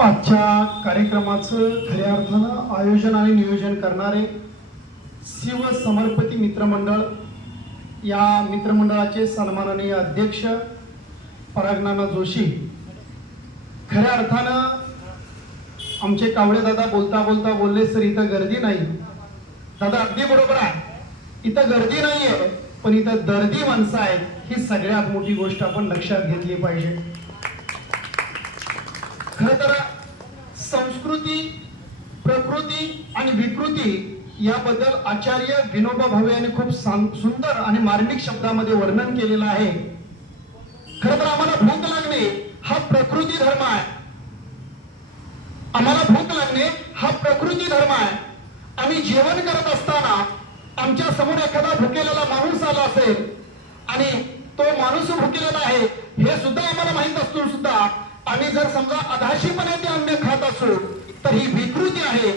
आजच्या कार्यक्रमाचं खऱ्या अर्थानं आयोजन आणि नियोजन करणारे शिव समर्पित मित्रमंडळ, या मित्रमंडळाचे सन्माननीय अध्यक्ष परागनाना जोशी, खऱ्या अर्थानं आमचे कावळे दादा बोलता बोलता बोलले, सर इथं गर्दी नाही. दादा अगदी बरोबर आहे, इथं गर्दी नाहीये, पण इथं दर्दी माणसं आहेत. ही सगळ्यात मोठी गोष्ट आपण लक्षात घेतली पाहिजे. खर तर संस्कृती, प्रकृती आणि विकृती याबद्दल आचार्य विनोबा भावे यांनी खूप सुंदर आणि मार्मिक शब्दामध्ये वर्णन केलेलं आहे. खर तर आम्हाला भूक लागणे हा प्रकृती धर्म आहे. आम्हाला भूक लागणे हा प्रकृती धर्म आहे. आम्ही जेवण करत असताना आमच्या समोर एखादा भुकेलेला माणूस आला असेल आणि तो माणूस भुकेलेला आहे हे सुद्धा आम्हाला माहित असून सुद्धा आम्ही जर समजा अधाशीपणे ते अन्न खात असू तर ही विकृती आहे.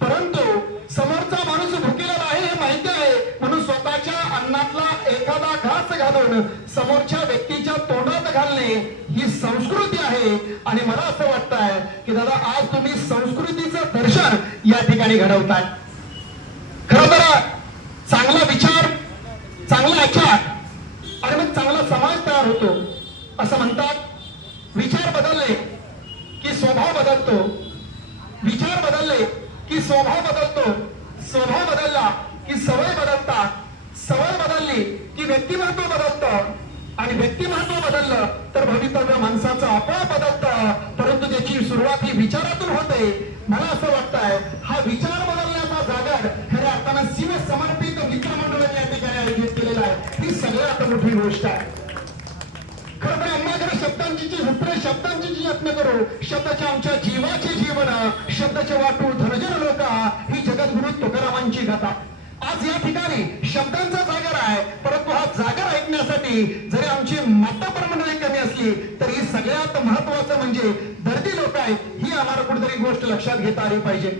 परंतु समोरचा माणूस भुकेलेला आहे हे माहिती आहे म्हणून स्वतःच्या अन्नातला एखादा घास घालून समोरच्या व्यक्तीच्या तोंडात घालणे ही संस्कृती आहे. आणि मला असं वाटतंय की दादा आज तुम्ही संस्कृतीचं दर्शन या ठिकाणी घडवताय. खरं तर चांगला विचार, चांगला आचार आणि मग चांगला समाज तयार होतो. असं म्हणतात विचार बदलले की स्वभाव बदलतो, विचार बदलले की स्वभाव बदलतो, स्वभाव बदलला की सवय बदलतात, सवय बदलली की व्यक्तिमत्व बदलतं आणि व्यक्तिमत्व बदललं तर भवितव्य माणसाचं आपोआप बदलतं. परंतु त्याची सुरुवात ही विचारातून होते. मला असं वाटतंय हा विचार बदलण्याचा जागर खऱ्या अर्थानं शिव समर्पित मित्रमंडळाने या ठिकाणी आयोजित केलेला आहे. ही सगळ्यात मोठी गोष्ट आहे. खरं तर आम्हाला शब्दांची शब्दांची यत्न करू, शब्दाच्या आमच्या जीवाचे जीवन, शब्दाचे वाटू धनजन लोक, ही जगद्गुरु तुकारामांची गाथा. आज या ठिकाणी शब्दांचा जागर आहे, परंतु हा जागर ऐकण्यासाठी जरी आमची माताप्रमाणे कमी असली तरी सगळ्यात महत्वाचं म्हणजे दर्दी लोक आहेत. ही आम्हाला कुठेतरी गोष्ट लक्षात घेता आली पाहिजे.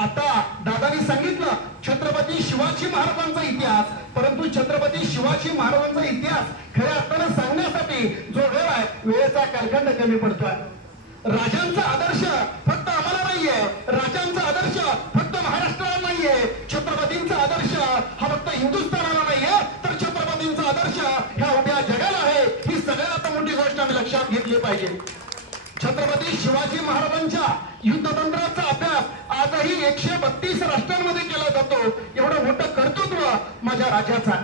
आता दादानी सांगितलं छत्रपती शिवाजी महाराजांचा इतिहास, परंतु छत्रपती शिवाजी महाराजांचा इतिहास खऱ्या अर्थानं सांगण्यासाठी जो वेळ आहे वेळेचा कालखंड कमी पडतोय. राजांचा आदर्श फक्त आम्हाला नाहीये, राजांचा आदर्श फक्त महाराष्ट्राला नाहीये, छत्रपतींचा आदर्श हा फक्त हिंदुस्थानाला नाहीये तर छत्रपतींचा आदर्श ह्या उभ्या जगाला आहे. ही सगळ्यात मोठी गोष्ट आम्ही लक्षात घेतली पाहिजे. छत्रपती शिवाजी महाराजांच्या युद्धतंत्राचा अभ्यास आजही 132 राष्ट्रांमध्ये केला जातो. एवढं मोठं कर्तृत्व माझ्या राजाचा.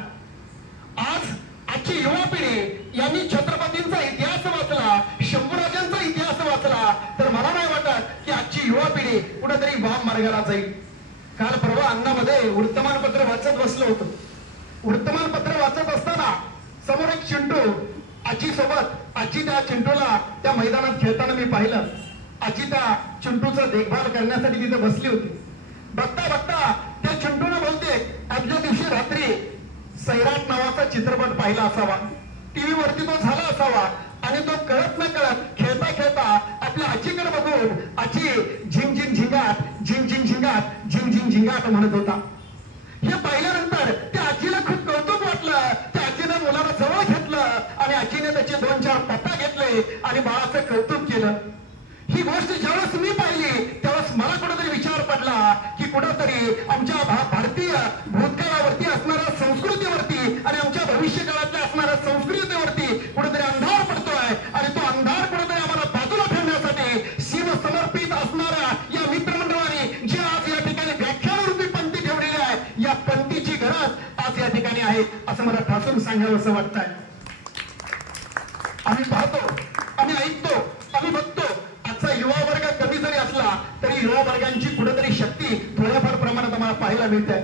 आजची युवा पिढी यांनी छत्रपतींचा इतिहास वाचला, शंभूराजांचा इतिहास वाचला तर मला नाही वाटत की आजची युवा पिढी कुठेतरी वाम मार्गाला जाईल. काल परवा अन्नामध्ये वर्तमानपत्र वाचत बसलो होतो. वर्तमानपत्र वाचत असताना समोर एक चिंटू आजी सोबत, आजी त्या चिंटूला त्या मैदानात खेळताना मी पाहिलं. आजी त्या चिंटूचा देखभाल करण्यासाठी तिथे बसली होती. बघता बघता त्या चिंटूने बोलते आदल्या दिवशी रात्री सैराट नावाचा चित्रपट पाहिला असावा, टीव्ही वरती तो झाला असावा आणि तो कळत न कळत खेळता खेळता आपल्या आजीकडे बघून आजी झिंग झिंग झिंगाट, झिंग झिंग झिंगाट, झिंग झिंग झिंगाट म्हणत होता. हे पाहिल्यानंतर त्या आजीला खूप कौतुक वाटलं. त्या आजीने मुलाला जवळ घेतलं आणि आजीने त्याचे 2-4 पप्पा घेतले आणि बाळाचं कौतुक केलं. ही गोष्ट ज्यावेळेस मी पाहिली त्यावेळेस मला कुठेतरी विचार पडला की कुठेतरी आमच्या भारतीय भूतकाळावरती असणाऱ्या संस्कृतीवरती आणि आमच्या भविष्य काळातल्या असणाऱ्या संस्कृतीवरती कुठेतरी अंधार पडतोय आणि तो अंधार कुठेतरी आम्हाला बाजूला ठेवण्यासाठी शिव समर्पित असणाऱ्या या मित्रमंडळाने जे आज या ठिकाणी व्याख्यानरूपी पंक्ती ठेवलेली आहे, या पंक्तीची गरज आज या ठिकाणी आहे असं मला ठासून सांगावं असं वाटतंय. आम्ही पाहतो, आम्ही ऐकतो, आम्ही बघतो. आजचा युवा वर्ग कमी जरी असला तरी युवा वर्गांची कुठेतरी शक्ती थोड्याफार प्रमाणात आम्हाला पाहायला मिळते.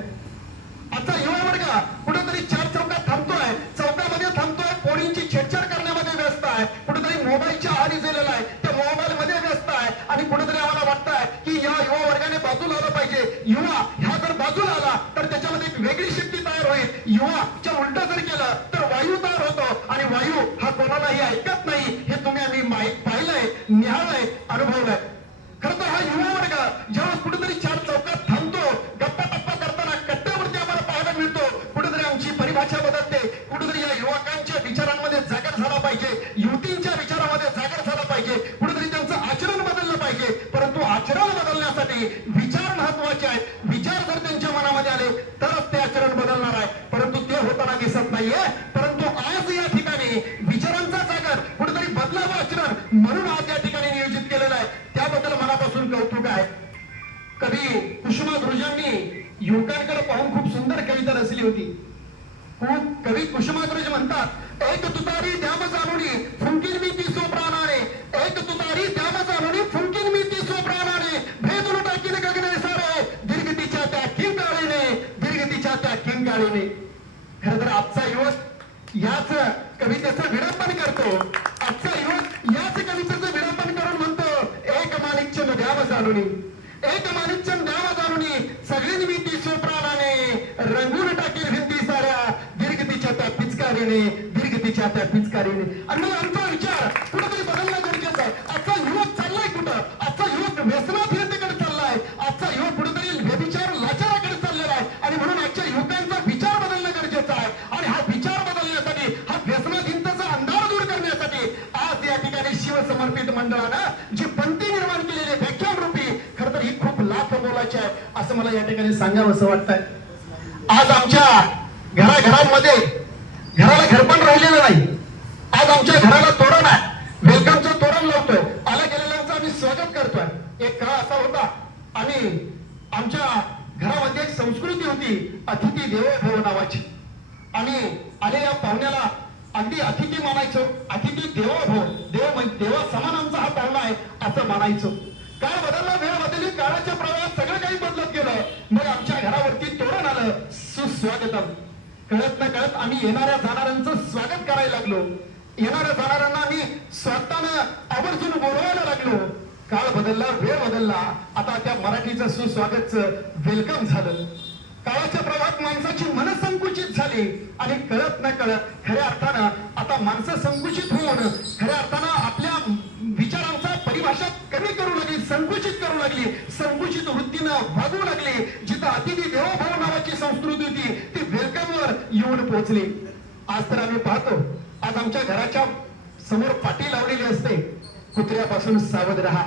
आजचा युवा वर्ग कुठेतरी 4 चौकात थांबतोय, चौकामध्ये थांबतोय, पोरींची छेडछाड करण्यामध्ये व्यस्त आहे, कुठेतरी मोबाईलच्या आहारी गेलेला आहे, त्या मोबाईल मध्ये व्यस्त आहे. आणि कुठेतरी आम्हाला वाटतंय की या युवा वर्गाने बाजूला आलं पाहिजे. युवा ह्या जर बाजूला आला तर त्याच्यामध्ये एक वेगळी शक्ती तयार होईल. युवाच्या उलट जर केलं तर वायू तयार होतो आणि वायू हा कोणालाही ऐकत नाही. हे तुम्ही आम्ही पाहिलंय, निहाळलंय, अनुभवलंय. खरं तर हा युवा वर्ग ज्यावेळेस कुठेतरी 4 चौकात थांबतो, गप्पा टप्पा करताना कट्ट्यावरती आम्हाला पाहायला मिळतो, कुठेतरी आमची परिभाषा बदलते. कुठेतरी या युवकांच्या विचारांमध्ये जागर झाला पाहिजे, युवतींच्या विचारामध्ये जागर झाला पाहिजे, कुठेतरी त्यांचा त्यांचं आचरण बदललं पाहिजे, परंतु आचरण बदलण्यासाठी विचार महत्वाचे आहेत. विचार जर त्यांच्या मनामध्ये आले तरच ते आचरण बदलणार आहे, परंतु ते होताना दिसत नाहीये. परंतु आज या ठिकाणी विचारांचा सागर कुठेतरी बदलावं आचरण, म्हणून आज या ठिकाणी नियोजित केलेलं आहे. त्याबद्दल मनापासून कौतुक आहे. कवी कुसुमाग्रजांनी युवकांकडे पाहून खूप सुंदर कविता रचली होती. कवी कुसुमाग्रज म्हणतात, एक तुतारी द्याम जाणुनी फुंकीन मी ती प्राणाने, एक तुतारी द्याम जाणुनी फुंकीन मी ती प्राणाने, भेदून टाकीन गगने सारे दीर्घतीच्या त्या किंकाळीने, दीर्घतीच्या त्या किंकाळीने. खरं तर आजचा युवक याच कवितेचं विडंबन करतो. आजचा युवक याच कवितेचं विडंबन करून म्हणतो, एक माणिकचंद द्याम जाणुनी, एक माणिकचंद द्याम जाणुनी, सगळी मी ती प्राणाने, रंगून टाकील भिंती साऱ्या दीर्घतीच्या त्या पिचकारीने, दीर्घतीच्या त्या पिचकारीने. आणि मग आमचा विचार कुठेतरी बदलणं गरजेचं आहे. आजचा युवक चाललाय कुठं? आजचा युवक व्यसनाधीनतेकडे चाललाय. आजचा युवक कुठेतरी व्यभिचार लाचाराकडे चाललेला आहे. आणि म्हणून आजच्या युवकांचा विचार बदलणं गरजेचं आहे. आणि हा विचार बदलण्यासाठी, हा व्यसनाधीनतेचा अंधार दूर करण्यासाठी आज या ठिकाणी शिवसमर्पित मंडळानं जी पंथी निर्माण केलेली व्याख्यान रूपी, खरं तर ही खूप लाख मोलाची आहे असं मला या ठिकाणी सांगावं असं वाटतंय. आज आमच्या घराघरांमध्ये घराला घरपण राहिलेलं नाही. आज आमच्या घराला तोरण आहे, वेलकमचं तोरण लावतोय, आल्या गेलेल्यांचं आम्ही स्वागत करतोय. एक काळ असा होता आणि आमच्या घरामध्ये एक संस्कृती होती, अतिथी देवो भव नावाची. आणि आलेल्या पाहुण्याला अगदी अतिथी मानायचो. अतिथी देवो भव, देवा समान आमचा हा पाहुणा आहे असं मानायचो. काळ बदलला, वेळ बदलली, काळाच्या प्रवाहात सगळं काही बदलत गेलं. मग आमच्या घरावरती तोरण आलं, सुस्वागतम. कळत न कळत आम्ही येणाऱ्या जाणाऱ्यांचं स्वागत करायला लागलो. येणाऱ्या जाणाऱ्यांना आम्ही स्वागतानं आवर्जून बोलवायला लागलो. काळ बदलला, वेळ बदलला, आता त्या मराठीचं सुस्वागतचं वेलकम झालं. काळाच्या प्रवाहात माणसाची मन संकुचित झाली आणि कळत न कळत खऱ्या अर्थानं आता माणसं संकुचित होऊन खऱ्या अर्थानं आपल्या विचारांचा परिभाषा कमी करू लागली, संकुचित करू लागली, संकुचित वृत्तीनं वागू लागली. जिथं अतिथी देवो भव नावाची संस्कृती होती ती वेलकमवर येऊन पोहोचली. आज तर आम्ही पाहतो, आज आमच्या घराच्या समोर पाटी लावलेली असते, कुत्र्यापासून सावध राहा.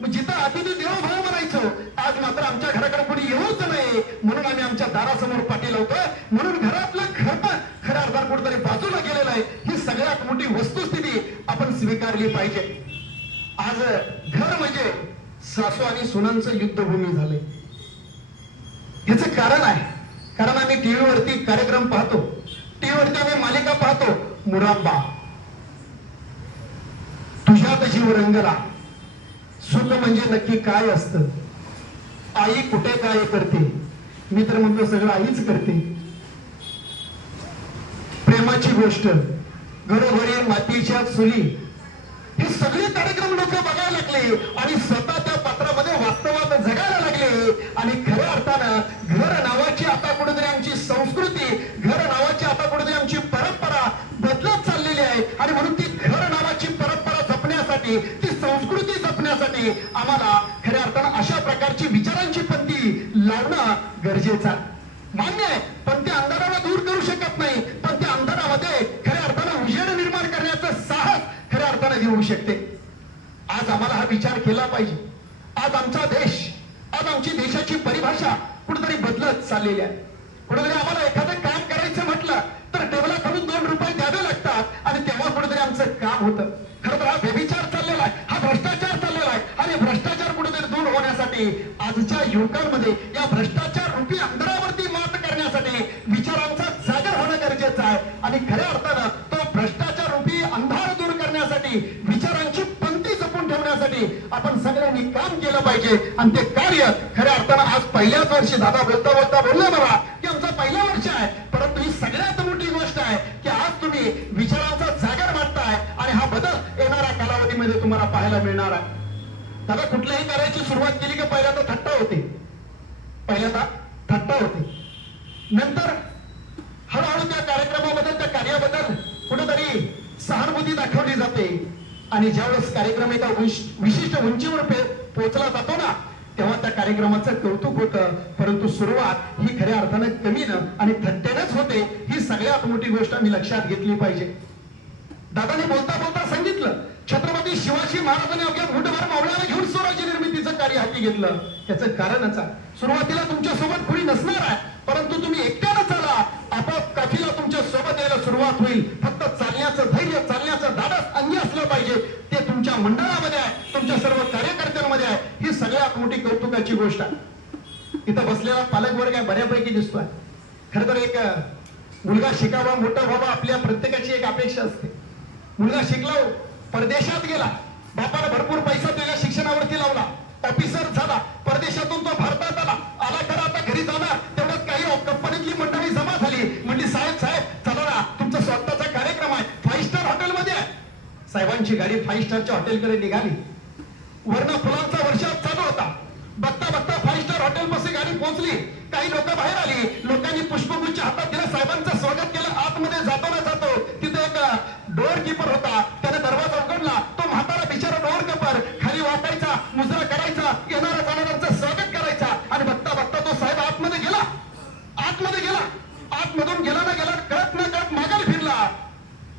मग जिथं अतिथी देवो भव म्हणायचो, आज मात्र आमच्या घराकडे कोणी येऊच नाही म्हणून आम्ही आमच्या दारासमोर पाटी लावतोय. म्हणून घरातलं घरपण खऱ्या अर्थात कुठेतरी बाजूला गेलेलं आहे. ही सगळ्यात मोठी वस्तुस्थिती आपण स्वीकारली पाहिजे. आज घर म्हणजे सासू आणि सुनांचं युद्धभूमी झाले. याच कारण आहे, कारण आम्ही टीव्हीवरती कार्यक्रम पाहतो, टीव्हीवरती आम्ही मालिका पाहतो. मुरांबा, तुझ्यात जीव रंगला, सुख म्हणजे नक्की काय असतं, आई कुठे काय करते. मी तर म्हणतो सगळं आईच करते. प्रेमाची गोष्ट, घरोघरी मातीच्या चुली, हे सगळे कार्यक्रम लोक बघायला लागले आणि स्वतः त्या पात्रामध्ये वास्तवात जगायला लागले. आणि खऱ्या अर्थानं घर नावाची आता कुठेतरी आमची संस्कृती, घर नावाची आता कुठेतरी आमची परंपरा बदलत चाललेली आहे. आणि म्हणून ती घर नावाची परंपरा जपण्यासाठी, ती संस्कृती जपण्यासाठी आम्हाला खऱ्या अर्थानं अशा प्रकारची विचारांची पंथी लावणं गरजेचं आहे. मान्य आहे, पण ते अंधाराला दूर करू शकत नाही, पण त्या अंधारामध्ये खऱ्या अर्थानं उजेड निर्माण करण्याचं साहस खऱ्या अर्थानं देऊ शकते. आज आम्हाला हा विचार केला पाहिजे. आज आमचा देश, आज आमची देशाची परिभाषा कुठेतरी बदलत चाललेली आहे. कुठेतरी आम्हाला एखादं काम करायचं म्हटलं तर टेबलाखालून 2 रुपये द्यावे लागतात आणि तेव्हा कुठेतरी आमचं काम होतं. खरं तर हा व्यभिचार चाललेला आहे, हा भ्रष्टाचार चाललेला आहे. आणि भ्रष्टाचार कुठेतरी दूर होण्यासाठी आजच्या युवकांमध्ये या भ्रष्टाचार रूपी अंधारावरती मात करण्यासाठी विचारांचा जागर होणं गरजेचं आहे. आणि खऱ्या अर्थानं तो भ्रष्टाचार रूपी अंधार दूर करण्यासाठी, विचारांची पंथी जपून ठेवण्यासाठी आपण सगळ्यांनी काम केलं पाहिजे. आणि ते कार्य खऱ्या अर्थानं आज पहिल्याच वर्षी, दादा बोलता बोलता बोलले मला की आमचं पहिलं वर्ष आहे, परंतु ही सगळ्यात मोठी गोष्ट आहे की आज तुम्ही विचारांचा जागर मांडताय आणि हा बदल येणाऱ्या कालावधीमध्ये तुम्हाला पाहायला मिळणार आहे. दादा कुठल्याही कार्याची सुरुवात केली की पहिल्यांदा थट्टा होते, पहिल्यांदा थट्टा होते, नंतर हळूहळू त्या कार्यक्रमाबद्दल, त्या कार्याबद्दल कुठेतरी सहानुभूती दाखवली जाते. आणि ज्यावेळेस कार्यक्रम एका विशिष्ट उंचीवर पोहोचला जातो ना, तेव्हा त्या कार्यक्रमाचं कौतुक होतं. परंतु सुरुवात ही खऱ्या अर्थानं कमीनं आणि थट्टेनच होते. ही सगळ्यात मोठी गोष्ट आम्ही लक्षात घेतली पाहिजे. दादाने बोलता बोलता सांगितलं छत्रपती शिवाजी महाराजांनी अवघ्या मुठभर मावळ्याला घेऊन स्वराज्य निर्मितीचं कार्य हाती घेतलं. त्याचं कारणच आहे, सुरुवातीला तुमच्या सोबत कोणी नसणार आहे, परंतु तुम्ही एकट्यानं चाला, आपोआप काफिला तुमच्या सोबत यायला सुरुवात होईल. फक्त चालण्याचं धैर्य, चालण्याचं धाडस अंगी असलं पाहिजे. ते तुमच्या मंडळामध्ये आहे, तुमच्या सर्व कार्यकर्त्यांमध्ये आहे. ही सगळ्यात मोठी कौतुकाची गोष्ट आहे. इथं बसलेला पालक वर्ग आहे बऱ्यापैकी दिसतोय. खरं तर एक मुलगा शिकावा, मोठा व्हावा, आपल्या प्रत्येकाची एक अपेक्षा असते. मुलगा शिकला, परदेशात गेला, बापाला भरपूर पैसा त्याच्या शिक्षणावरती लावला, ऑफिसर झाला, परदेशातून तो भारतात आला. खरा आता घरी जाणार, तेवढ्यात काही कंपनीतली मंडळी जमा झाली. म्हणजे साहेब चला ना, तुमचा स्वतःचा कार्यक्रम आहे, 5 स्टार हॉटेलमध्ये आहे. साहेबांची गाडी 5 स्टारच्या हॉटेलकडे निघाली. वरनं फुलांचा वर्षाव चालू होता. बघता बघता 5 स्टार हॉटेलपाशी गाडी पोहोचली. काही लोक बाहेर आली, लोकांनी पुष्पगुच्छ हातात दिला, साहेबांचं स्वागत केलं. आतमध्ये जातो तिथे एक डोअर कीपर होता, त्याने दरवाजा उघडला. तो म्हातारा बिचारा डोअर कीपर खाली वाटायचा, मुजरा करायचा, येणाऱ्या जाणाऱ्यांचं स्वागत करायचा. आणि बघता बघता तो साहेब आतमध्ये गेला. आतमधून गेला ना गेला, कळत न कळत माघारी फिरला.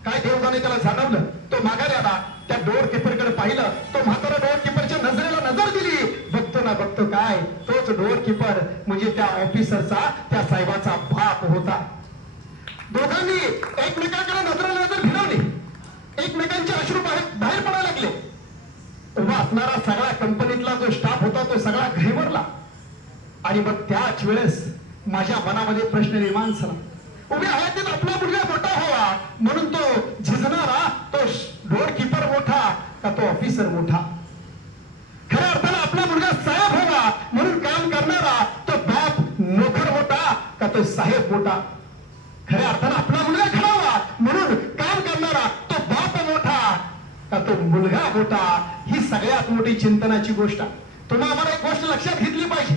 काय देवजाने त्याला जाणवलं, तो माघारी आला, त्या डोअर कीपरकडे पाहिलं. तो म्हातारा डोअर कीपरच्या नजरेला नजर दिली. बघतो काय, तोच डोअर कीपर म्हणजे त्या ऑफिसरचा, त्या साहेबाचा बाप होता. दोघांनी एकमेकांकडे नजर फिरवली, एकमेकांचे अश्रू बाहेर पडायला लागले. उभा असणारा सगळा कंपनीतला जो स्टाफ होता तो सगळा घाबरला. आणि मग त्याच वेळेस माझ्या मनामध्ये प्रश्न निर्माण झाला, उभ्या हयातीत आपला मुलगा मोठा व्हावा म्हणून तो झिजणारा तो डोअर कीपर मोठा का तो ऑफिसर मोठा? खऱ्या अर्थानं आपला मुलगा साहेब व्हावा म्हणून काम करणारा तो बाप नोकर मोठा का तो साहेब मोठा? खऱ्या अर्थानं आपला मुलगा घडावा म्हणून काम करणारा तो बाप मोठा का तो मुलगा मोठा? ही सगळ्यात मोठी चिंतनाची गोष्ट. तुम्ही आम्हाला एक गोष्ट लक्षात घेतली पाहिजे,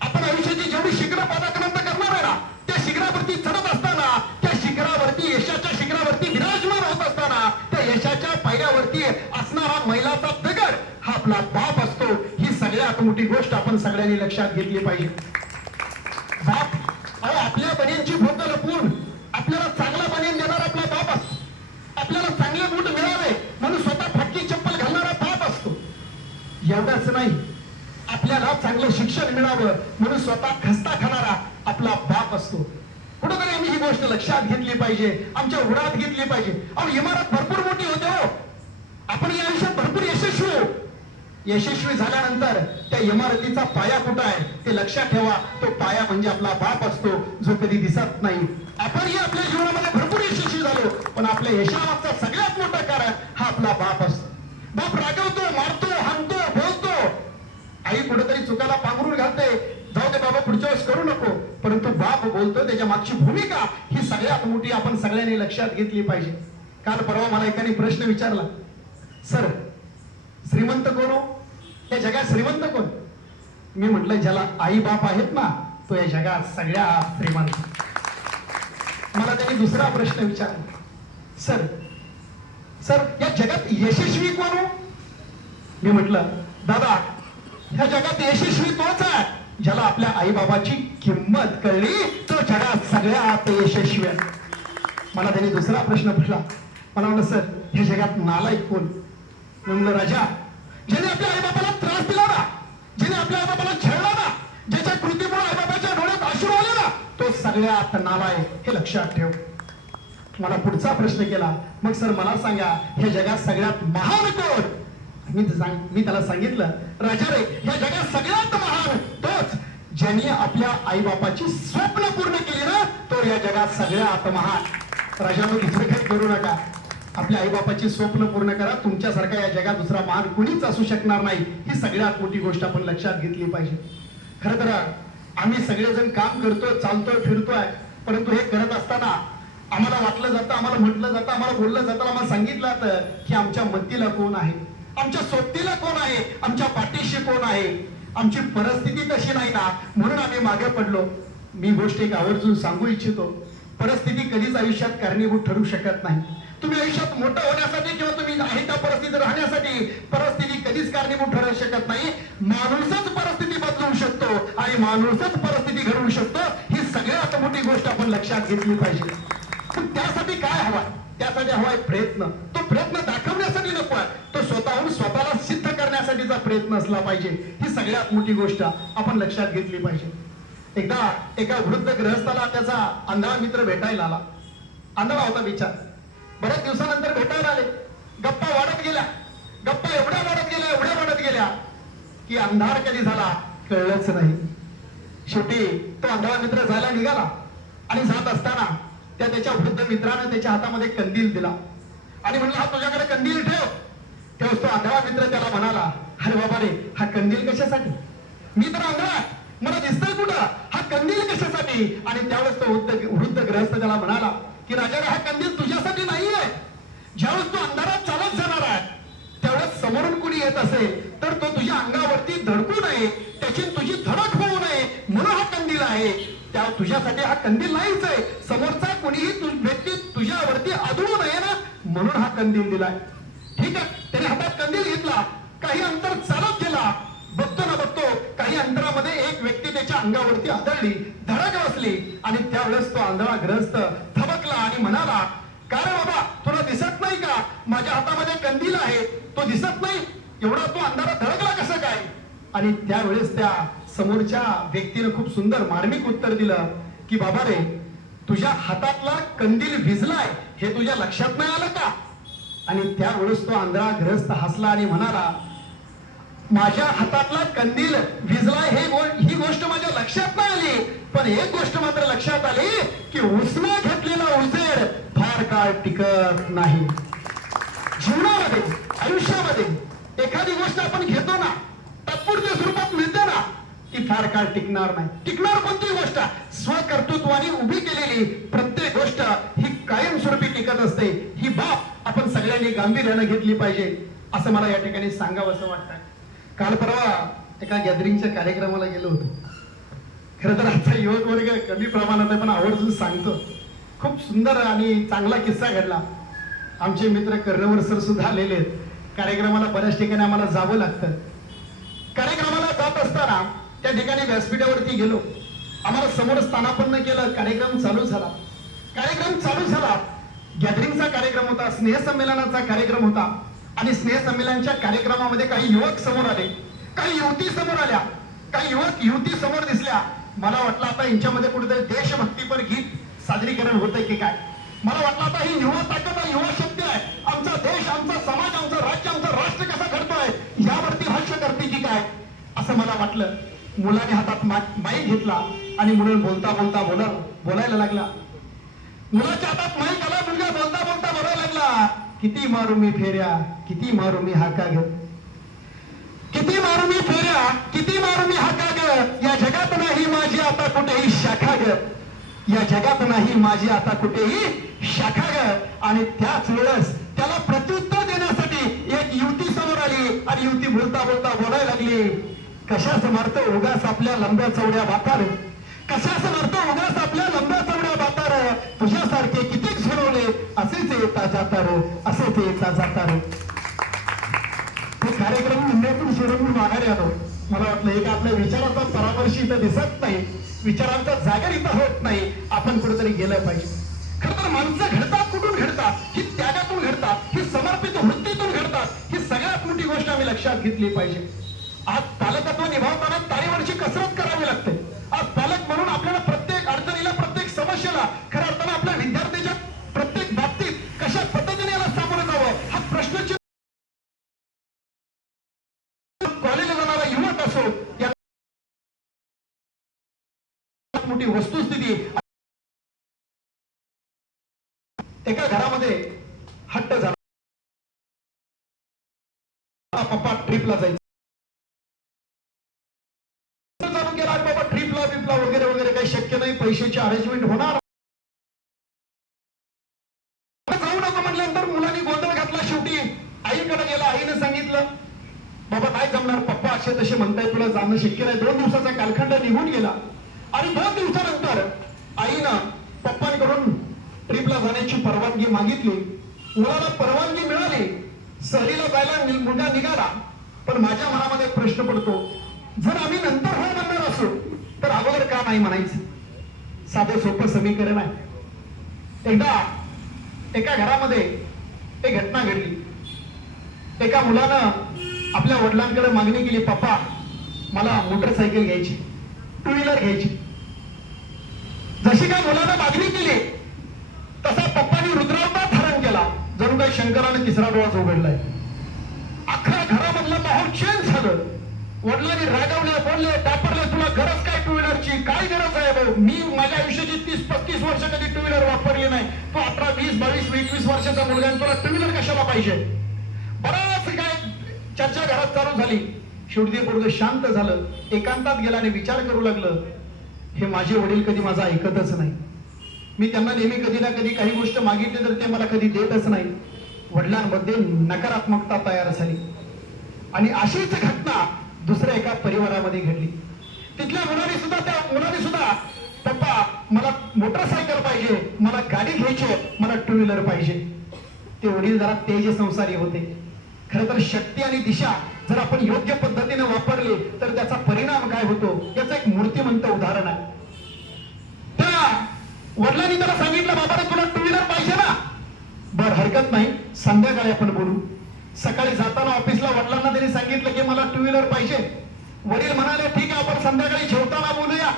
आपण आयुष्याची जेवढी शिखरं पादाक्रांत करणार आहे ना, त्या शिखरावरती चढत असताना, त्या शिखरावरती, यशाच्या शिखरावरती विराजमान होत असताना, त्या यशाच्या पायऱ्यावरती असणारा मैलाचा दगड हा आपला बाप असतो. ही सगळ्यात मोठी गोष्ट आपण सगळ्यांनी लक्षात घेतली पाहिजे. बाप आपल्या बनियांची भोग लपवून आपल्याला चांगला बनियन देणारा आपला बाप असतो. आपल्याला चांगले बूट मिळावे म्हणून स्वतः फाटकी चप्पल घालणारा बाप असतो. एवढंच नाही, आपल्याला चांगलं शिक्षण मिळावं म्हणून स्वतः खस्ता खाणारा आपला बाप असतो. कुठेतरी आम्ही ही गोष्ट लक्षात घेतली पाहिजे, आमच्या उडात घेतली पाहिजे. अहो, इमारत भरपूर मोठी होते हो, आपण या आयुष्यात भरपूर यशस्वी झाल्यानंतर त्या इमारतीचा पाया कुठं आहे ते लक्षात ठेवा. तो पाया म्हणजे आपला बाप असतो, जो कधी दिसत नाही. आपणही आपल्या जीवनामध्ये भरपूर यशस्वी झालो, पण आपल्या यशामागचा सगळ्यात मोठा कारण हा आपला बाप असतो. बाप रागवतो, मारतो, हाणतो, बोलतो. आई कुठेतरी चुकाला पांघरून घालते, जाऊ दे बाबा पुढच्या वेळेस करू नको, परंतु बाप बोलतो, त्याच्या मागची भूमिका ही सगळ्यात मोठी आपण सगळ्यांनी लक्षात घेतली पाहिजे. काल परवा मला एकाने प्रश्न विचारला, सर श्रीमंत कोण हो, या जगात श्रीमंत कोण? मी म्हटलं ज्याला आई बाप आहेत ना तो या जगात सगळ्यात श्रीमंत. मला त्यांनी दुसरा प्रश्न विचारला, सर या जगात यशस्वी कोण हो? मी म्हटलं दादा, ह्या जगात यशस्वी तोच आहे ज्याला आपल्या आई बाबाची किंमत कळली, तो जगात सगळ्यात यशस्वी आहे. मला त्यांनी दुसरा प्रश्न पडला, मला म्हटलं सर ह्या जगात नालायक कोण? मी म्हणलं राजा, ज्याने आपल्या आई बाबाला त्रास दिला ना, ज्याने आपल्या आई बाबाला छळला ना, ज्याच्या कृतीमुळे आई बाबाच्या डोळ्यात अश्रू आले ना, तो सगळ्यात नालायक. हे लक्षात ठेव. मला पुढचा प्रश्न केला, मग सर मला सांगा ह्या जगात सगळ्यात महान कोण? मी त्याला सांगितलं, राजा रे, ह्या जगात सगळ्यात महान तोच ज्यांनी आपल्या आई बापाची स्वप्न पूर्ण केली ना, तो या जगात सगळ्यात महान. राजानं दुसरं काही करू नका, आपल्या आई बापाची स्वप्न पूर्ण करा. तुमच्यासारखा या जगात दुसरा महान कुणीच असू शकणार नाही. ही सगळ्यात मोठी गोष्ट आपण लक्षात घेतली पाहिजे. खरं तर आम्ही सगळेजण काम करतोय, चालतोय, फिरतोय, परंतु हे करत असताना आम्हाला वाटलं जातं, आम्हाला म्हटलं जातं, आम्हाला बोललं जातं, आम्हाला सांगितलं जातं की आमच्या मतीला कोण आहे, आमच्या सोबतीला कोण आहे, आमच्या पाठीशी कोण आहे. आमची परिस्थिती तशी नाही ना म्हणून आम्ही मागे पडलो. मी गोष्ट एक आवर्जून सांगू इच्छितो, परिस्थिती कधीच आयुष्यात कारणीभूत ठरू शकत नाही. तुम्ही आयुष्यात मोठं होण्यासाठी किंवा तुम्ही आहे त्या परिस्थितीत राहण्यासाठी परिस्थिती कधीच कारणीभूत ठरू शकत नाही. माणूसच परिस्थिती बदलवू शकतो आणि माणूसच परिस्थिती घडवू शकतो. ही सगळ्यात मोठी गोष्ट आपण लक्षात घेतली पाहिजे. पण त्यासाठी काय हवं? त्यासाठी हवाय प्रयत्न. तो प्रयत्न दाखवण्यासाठी नको आहे, तो स्वतःहून स्वतःला सिद्ध करण्यासाठीचा प्रयत्न असला पाहिजे. ही सगळ्यात मोठी गोष्ट आपण लक्षात घेतली पाहिजे. एकदा एका वृद्ध गृहस्थाला त्याचा आंधळा मित्र भेटायला आला. आंधळा होता विचार. बऱ्याच दिवसानंतर भेटायला आले. गप्पा वाढत गेल्या, गप्पा एवढ्या वाढत गेल्या की अंधार कधी झाला कळलंच नाही. शेवटी तो आंधळा मित्र जायला निघाला आणि जात असताना त्याच्या वृद्ध मित्राने त्याच्या हातामध्ये कंदील दिला आणि म्हणलं, हा तुझ्याकडे कंदील ठेव. तेव्हा तो आंधळा मित्र त्याला म्हणाला, अरे बाबा रे, हा कंदील कशासाठी? मी तर आंधळा, मला दिसतंय कुठं, हा कंदील कशासाठी? आणि त्यावेळेस तो वृद्ध गृहस्थ त्याला म्हणाला की राजा, हा कंदील तुझ्यासाठी नाहीये. ज्यावेळेस तू अंधारात चालत जाणार आहे त्यावेळेस समोरून कुणी येत असेल तर तो तुझ्या अंगावरती धडकू नये, त्याची तुझी धडक होऊ नये म्हणून हा कंदील आहे. त्या तुझ्यासाठी हा कंदील नाहीच आहे. समोरचा कोणीही व्यक्ती तुझ्यावरती आदळू नये ना म्हणून हा कंदील दिलाय. ठीक आहे, त्याने हातात कंदील घेतला, काही अंतर चालत गेला. बघतो ना बघतो काही अंतरामध्ये एक व्यक्ती त्याच्या अंगावरती आदळली, धडक बसली आणि त्यावेळेस तो आंधळा ग्रस्त थबकला आणि म्हणाला, का रे बाबा, तुला दिसत नाही का माझ्या हातामध्ये कंदील आहे? तो दिसत नाही, एवढा तो अंधारात धडकला कसं काय? आणि त्यावेळेस त्या समोरच्या व्यक्तीने खूप सुंदर मार्मिक उत्तर दिलं की बाबा रे, तुझ्या हातातला कंदील भिजलाय हे तुझ्या लक्षात नाही आलं का? आणि त्यावेळेस तो आंधळा ग्रस्त हसला आणि म्हणाला, माझ्या हातातला कंदील भिजलाय ही गोष्ट माझ्या लक्षात नाही आली, पण एक गोष्ट मात्र लक्षात आली की उसने घेतलेला उजेड फार काळ टिकत नाही. जीवनामध्ये, आयुष्यामध्ये एखादी गोष्ट आपण घेतो ना, तात्पुरत्या स्वरूपात मिळते ना, ती फार काळ टिकणार नाही. टिकणार कोणती गोष्ट? स्वकर्तृत्वाने उभी केलेली प्रत्येक गोष्ट ही कायमस्वरूपी टिकत असते. ही बाब आपण सगळ्यांनी गांभीर्याने घेतली पाहिजे असं मला या ठिकाणी सांगावं असं वाटतंय. काल परवा एका गॅदरिंगच्या कार्यक्रमाला गेलो होतो. खरं तर आजचा युवक वर्ग कमी प्रमाणात आहे, पण आवर्जून सांगतो. खूप सुंदर आणि चांगला किस्सा घडला. आमचे मित्र कर्णवर सर सुद्धा आलेले आहेत. कार्यक्रमाला बऱ्याच ठिकाणी आम्हाला जावं लागतं. कार्यक्रमाला जात असताना त्या ठिकाणी व्यासपीठावरती गेलो. आम्हाला समोर स्थानापन्न केलं. कार्यक्रम चालू झाला. गॅदरिंगचा कार्यक्रम होता, स्नेहसंमेलनाचा कार्यक्रम होता. आणि स्नेहसंमेलनाच्या कार्यक्रमामध्ये काही युवक समोर आले, काही युवती समोर आल्या, काही युवक युवती समोर दिसल्या. मला वाटलं आता यांच्यामध्ये कुठेतरी देशभक्तीपर गीत सादरीकरण होतंय की काय. मला वाटलं आता ही युवा ताकद आहे, युवा शक्ती आहे, आमचा देश, आमचा समाज, आमचं राज्य, आमचं राष्ट्र कसा घडतोय यावरती भाष्य करते की काय असं मला वाटलं. मुलाने हातात माईक घेतला आणि मुलं बोलायला लागला. मुलाच्या हातात माईक आला, मुलगा बोलता बोलायला लागला, किती मारू मी फेऱ्या, किती मारू मी हाका ग, किती मारू मी फेऱ्या, किती मारू मी हाका ग, या जगात नाही माझी आता कुठेही शाखा ग, या जगात नाही माझी आता कुठेही शाखा ग. आणि त्याच वेळेस त्याला प्रत्युत्तर देण्यासाठी एक युवती समोर आली आणि युवती बोलता बोलायला लागली, कशाच मारतो उगाच आपल्या लंब्या चौड्या बातार, कशाच मारतो उगाच आपल्या लंब्या चौड्या बातार, तुझ्यासारखे कितीक झुरवले असेच येता जाता रे, असेच येता जाता रे. हे कार्यक्रम निम्म्यातून सोडून मी माघारी आलो. मला वाटलं एक आपल्या विचाराचा परामर्श इथं दिसत नाही, विचारांचा जागर इथं होत नाही, आपण कुठेतरी गेलं पाहिजे. खरं तर माणसं घडतात कुठून घडतात? ही त्यागातून घडतात, ही समर्पित वृत्तीतून घडतात. ही सगळ्यात मोठी गोष्ट आम्ही लक्षात घेतली पाहिजे. आज पालकत्व निभावताना तारेवरची कसरत करावी लागते. आज पालक म्हणून आपल्याला प्रत्येक अडचणीला, प्रत्येक समस्येला खऱ्या अर्थानं आपल्या विद्यार्थ्याच्या प्रत्येक बाबतीत कशा पद्धतीने याला सामोरं जावं हा प्रश्न कॉलेजला जाणारा युवक असो, या मोठी वस्तुस्थिती. एका घरामध्ये हट्ट झाला, पप्पा ट्रिपला जायचं चालू केला. बाबा ट्रिपला बिपला वगैरे वगैरे काही शक्य नाही, पैशाची अरेंजमेंट होणार, जाऊ नको म्हटल्यानंतर मुलांनी गोंधळ घातला. शेवटी आईकडे गेला. आईने सांगितलं, बाबा नाही जमणार, पप्पा असे तसे म्हणताय, तुला जाणं शक्य नाही. 2 दिवसाचा कालखंड निघून गेला आणि 2 दिवसानंतर आईनं पप्पांकडून ट्रिपला जाण्याची परवानगी मागितली. मुलाला परवानगी मिळाली, सहलीला जायला मुलगा निघाला. पण माझ्या मनामध्ये प्रश्न पडतो, जर आम्ही नंतर हो म्हणणार असो तर अगोदर का नाही म्हणायचं? साधं सोपं समीकरण आहे. एकदा एका घरामध्ये एक घटना घडली. एका मुलानं आपल्या वडिलांकडे मागणी केली, पप्पा मला मोटरसायकल घ्यायची, टू व्हीलर घ्यायची. जशी काय मुलानं मागणी केली तसा पप्पांनी रुद्रावतार धारण केला. जणू काही शंकराने तिसरा डोळाच उघडलाय. अख्खा घरामधलं माहोल चेंज झालं. वडिलांनी रागावले, बोलले, टापरले, तुला गरज काय टू व्हीलरची, काय गरज आहे भाऊ, मी माझ्या आयुष्याची 30-35 वर्ष कधी टू व्हीलर वापरली नाही, तू 18, 20, 22, 21 वर्षाचा मुलगा तुला टू व्हीलर कशाला पाहिजे. बराच काय चर्चा घरात चालू झाली. शेवटी ते पोरगं शांत झालं, एकांतात गेला आणि विचार करू लागलं, हे माझे वडील कधी माझं ऐकतच नाही. मी त्यांना नेहमी कधी ना कधी काही गोष्ट मागितली तर ते मला कधी देतच नाही. वडिलांमध्ये नकारात्मकता तयार झाली. आणि अशीच घटना दुसऱ्या एका परिवारामध्ये घडली. तिथल्या मुलाने सुद्धा पप्पा मला मोटरसायकल पाहिजे, मला गाडी घ्यायची, मला टू व्हीलर पाहिजे. ते वडील जरा तेज संसारी होते. खरं तर शक्ती आणि दिशा जर आपण योग्य पद्धतीने वापरली तर त्याचा परिणाम काय होतो याचं एक मूर्तिमंत उदाहरण आहे. त्या वडिलांनी त्याला सांगितलं, बाबा रे तुला टू व्हीलर पाहिजे ना, बर हरकत नाही, संध्याकाळी आपण बोलू. सकाळी जाताना ऑफिसला वडिलांना त्यांनी सांगितलं की मला टू व्हीलर पाहिजे. वडील म्हणाले ठीक आहे, आपण संध्याकाळी जेवताना बोलूया.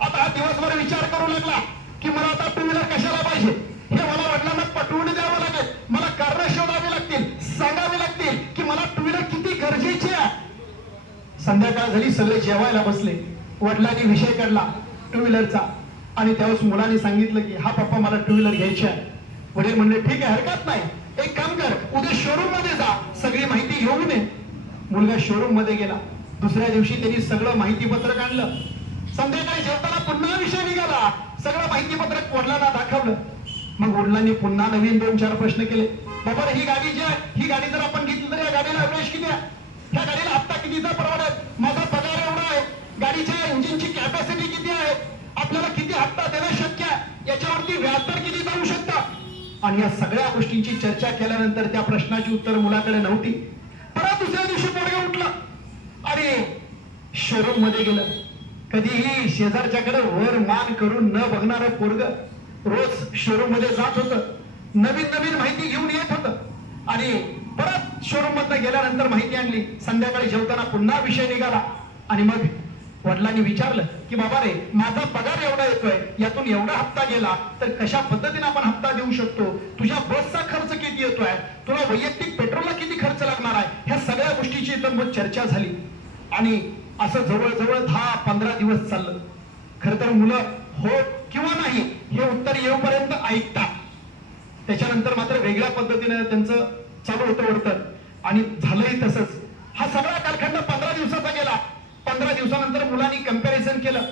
आता हा दिवसभर विचार करू लागला की मला आता टू व्हीलर कशाला पाहिजे, हे मला वडिलांना पटवून द्यावं लागेल, मला कारण शोधावी लागतील, सांगावे लागतील की मला टू व्हीलर किती गरजेची आहे. संध्याकाळ झाली, सगळे जेवायला बसले. वडिलांनी विषय काढला टू व्हीलरचा आणि त्यावेळेस मुलांनी सांगितलं की हा पप्पा मला टू व्हीलर घ्यायची आहे. वडील म्हणले ठीक आहे, हरकत नाही, एक काम कर, उद्या शोरूम मध्ये जा, सगळी माहिती घेऊन ये. मुलगा शोरूम मध्ये गेला. दुसऱ्या दिवशी त्यांनी सगळं माहिती पत्रक आणलं. संध्याकाळी जेवताना पुन्हा विषय निघाला. सगळं माहिती पत्रक वडिलांना दाखवलं. मग वडिलांनी पुन्हा नवीन 2-4 प्रश्न केले. बाबा ही गाडी जी आहे, ही गाडी जर आपण घेतली तर या गाडीला ॲव्हरेज किती आहे, ह्या गाडीला हप्ता कितीचा परवडेल, माझा पगार एवढा आहे, गाडीच्या इंजिनची कॅपॅसिटी किती आहे, आपल्याला किती हप्ता देणं शक्य आहे, याच्यावरती व्याजदर किती जाऊ शकतं. आणि या सगळ्या गोष्टींची चर्चा केल्यानंतर त्या प्रश्नाची उत्तर मुलाकडे नव्हती. परत दुसऱ्या दिवशी पोरगं उठलं आणि शोरूम मध्ये गेलं. कधीही शेजारच्याकडे वर मान करून न बघणारं पोरगं रोज शोरूम मध्ये जात होतं, नवीन नवीन माहिती घेऊन येत होतं. आणि परत शोरूम मध्ये गेल्यानंतर माहिती आणली. संध्याकाळी जेवताना पुन्हा विषय निघाला. आणि मग वडिलांनी विचारलं की बाबा रे माझा पगार एवढा येतोय, यातून एवढा हप्ता गेला तर कशा पद्धतीने आपण हप्ता देऊ शकतो, तुझ्या बसचा खर्च किती येतोय, तुला वैयक्तिक पेट्रोलला किती खर्च लागणार आहे, ह्या सगळ्या गोष्टीची इथं मग चर्चा झाली. आणि असं जवळजवळ 10-15 दिवस चाललं. खर तर मुलं हो किंवा नाही हे उत्तर येऊपर्यंत ऐकतात. त्याच्यानंतर मात्र वेगळ्या पद्धतीने त्यांचं चालू होतं वर्तन. आणि झालंही तसंच. हा सगळा कालखंड 15 दिवसाचा गेला. 15 दिवसानंतर मुलांनी कंपॅरिझन केलं,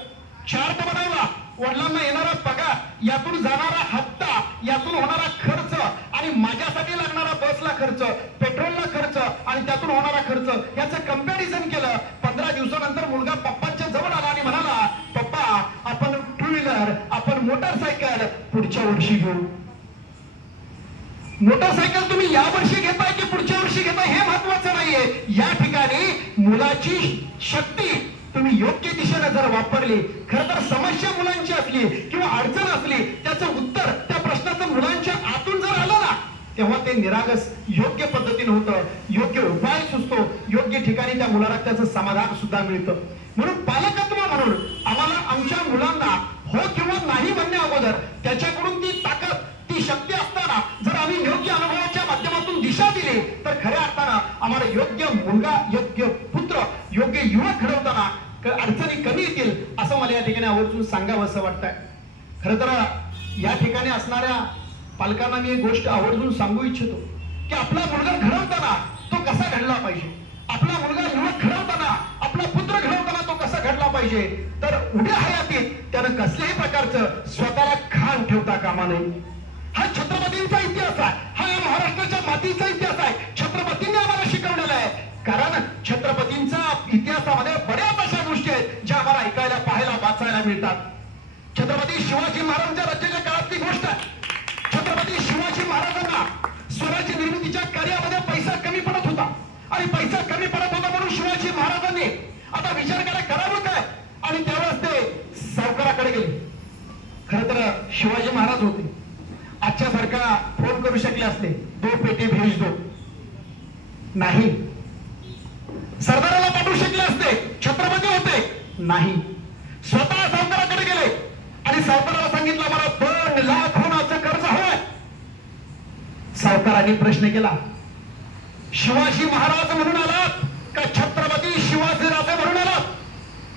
चार्ट बनवला. वडिलांना येणारा पगार, यातून जाणारा हप्ता, यातून होणारा खर्च आणि माझ्यासाठी लागणारा बसला खर्च, पेट्रोलला खर्च आणि त्यातून होणारा खर्च याचं कंपॅरिझन केलं. 15 दिवसानंतर मुलगा पप्पांच्या जवळ आला आणि म्हणाला, पप्पा आपण टू व्हीलर, आपण मोटरसायकल पुढच्या वर्षी घेऊ. मोटरसायकल तुम्ही या वर्षी घेताय की पुढच्या वर्षी घेताय हे महत्वाचं नाहीये. या ठिकाणी मुलाची शक्ती तुम्ही योग्य दिशेने जर वापरली, खरं तर समस्या मुलांची असली किंवा अडचण असली, त्याचं उत्तर त्या प्रश्नाचं मुलांच्या आतून जर आलं ना, तेव्हा ते निरागस योग्य पद्धतीने होतं, योग्य उपाय सुचतो, योग्य ठिकाणी त्या मुलाला त्याचं समाधान सुद्धा मिळतं. म्हणून पालकत्व म्हणून आम्हाला आमच्या मुलांना हो किंवा नाही म्हणण्या अगोदर त्याच्याकडून ती ताकद, ती शक्ती असताना जर आम्ही योग्य अनुभवाच्या माध्यमातून दिशा दिली तर खऱ्या अर्थानं आम्हाला योग्य मुलगा, योग्य पुत्र, योग्य युवक घडवताना अडचणी कमी येतील असं मला या ठिकाणी आवर्जून सांगावं असं वाटतंय. खरं तर या ठिकाणी असणाऱ्या पालकांना मी एक गोष्ट आवर्जून सांगू इच्छितो की आपला मुलगा घडवताना तो कसा घडला पाहिजे, आपला मुलगा युवक घडवताना, आपला पुत्र घडवताना तो कसा घडला पाहिजे. तर उद्या हयातीत त्यानं कसल्याही प्रकारचं स्वतःला खाण ठेवता कामा नये. हा छत्रपतींचा इतिहास आहे, हा या महाराष्ट्राच्या मातीचा इतिहास आहे. छत्रपतींनी आम्हाला शिकवलेला आहे. कारण छत्रपतींचा इतिहासामध्ये बऱ्याच अशा गोष्टी आहेत ज्या आम्हाला ऐकायला, पाहायला, वाचायला मिळतात. छत्रपती शिवाजी महाराजांच्या राज्याच्या काळातली गोष्ट आहे. छत्रपती शिवाजी महाराजांना स्वराज्य निर्मितीच्या कार्यामध्ये पैसा कमी पडत होता आणि पैसा कमी पडत होता म्हणून शिवाजी महाराजांनी आता विचार करावं काय, आणि त्यावेळेस ते सावकाराकडे गेले. खर तर शिवाजी महाराज होते आजच्या सारखा फोन करू शकले असते, 2 पेटी भेज दो. नाही. सरदाराला पाठवू शकले असते, छत्रपती होते. नाही. स्वतः सावकाराकडे गेले आणि सावकाराला सांगितलं मला 2 लाख होण्याचं कर्ज हवंय. सावकाराने प्रश्न केला, शिवाजी महाराज म्हणून आलात का छत्रपती शिवाजी राजे म्हणून आलात?